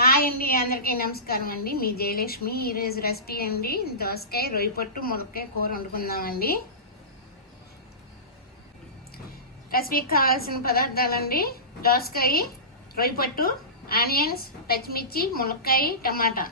Hi అండి, అందరికీ నమస్కారం అండి. మీ జయలక్ష్మి. ఈరోజు రెసిపీ అండి దోసకాయ రొయ్య పొట్టు ములక్కాయ కూర వండుకుందామండి. రెసిపీకి కావాల్సిన పదార్థాలండి: దోసకాయ, రొయ్య పొట్టు, ఆనియన్స్, పచ్చిమిర్చి, ములక్కాయ, టమాటా.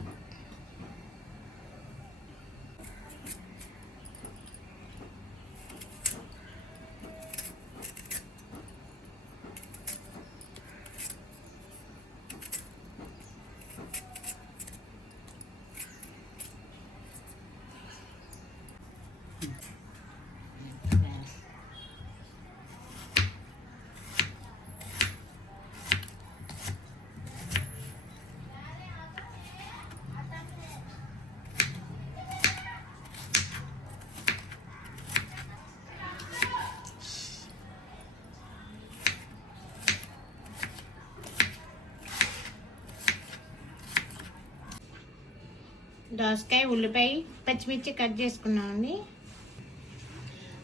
దోసకాయ, ఉల్లిపాయ, పచ్చిమిర్చి కట్ చేసుకున్నామండి.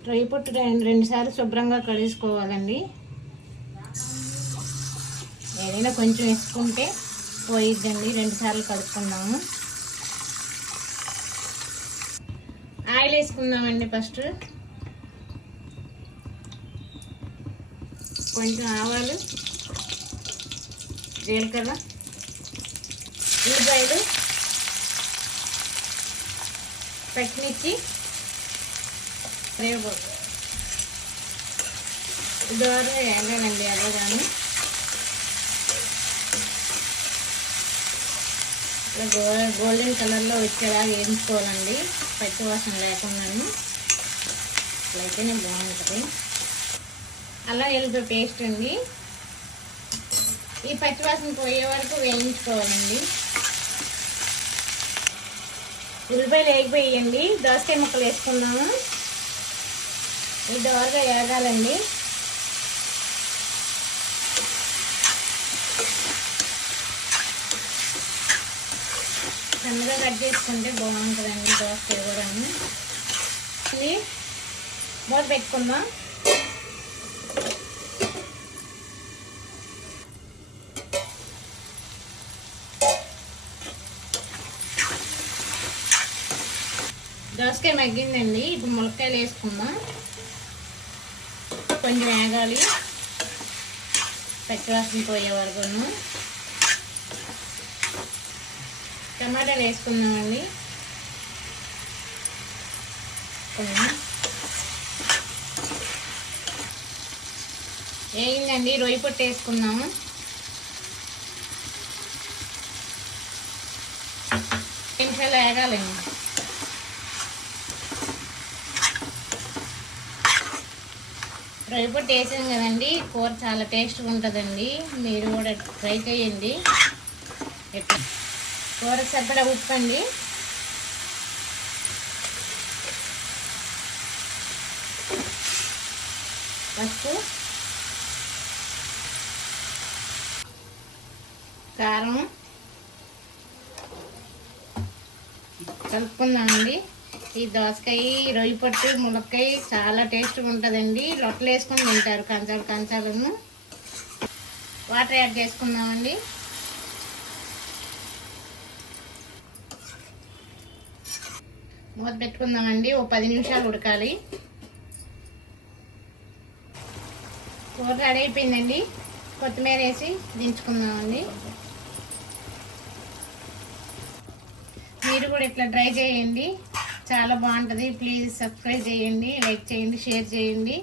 రొయ్య పొట్టు రెండు సార్లు శుభ్రంగా కడుక్కోవాలండి. ఏదైనా కొంచెం వేసుకుంటే పోయిద్దండి. 2 సార్లు కడుక్కుందాము. ఆయిల్ వేసుకుందామండి. ఫస్ట్ కొంచెం ఆవాలు, జీలకర్ర, ఉల్లిపాయలు, పచ్చిమిర్చి, కరివేపాకు దోరగా వేగాలండి. అలాగాను ఇట్లా గోల్డెన్ కలర్లో వచ్చేలాగా వేయించుకోవాలండి, పచ్చివాసన లేకుండాను. అట్లయితేనే బాగుంటుంది. అల్లం వెల్లుల్లి పేస్ట్ అండి. ఈ పచ్చివాసన పోయే వరకు వేయించుకోవాలండి. ఉల్లిపాయలు వేగిపోయండి. దోసకాయ ముక్కలు వేసుకున్నాము. ఇది దోరగా వేగాలండి. సన్నగా కట్ చేసుకుంటే బాగుంటుందండి దోసకాయ కూడా. మూత పెట్టుకుందాం. దోసకాయ మగ్గిందండి. ఇప్పుడు ములక్కాయలు వేసుకుందాం. కొంచెం వేగాలి, పచ్చివాసన పోయే వరకును. టమాటాలు వేసుకుందామండి. కొంచెం వేగిందండి. రొయ్య పొట్టు వేసుకుందాము. నిమిషాలు వేగాలండి. రొయ్య పొట్టు వేసాం కదండి. కూర చాలా టేస్ట్గా ఉంటుందండి. మీరు కూడా ట్రై చేయండి. కూర సరిపడా ఉప్పు అండి. పసుపు, కారం కలుపుకుందామండి. ఈ దోసకాయ, రొయ్య పొట్టు, ములక్కాయ చాలా టేస్ట్గా ఉంటుందండి. రొట్టెలు వేసుకొని తింటారు కంచాలను. వాటర్ యాడ్ చేసుకుందామండి. మూత పెట్టుకుందామండి. ఓ 10 నిమిషాలు ఉడకాలి. కూర రెడీ అయిపోయిందండి. కొత్తిమీర వేసి దించుకుందామండి. మీరు కూడా ఇట్లా ట్రై చేయండి, చాలా బాగుంటుంది. ప్లీజ్ సబ్స్క్రైబ్ చేయండి, లైక్ చేయండి, షేర్ చేయండి.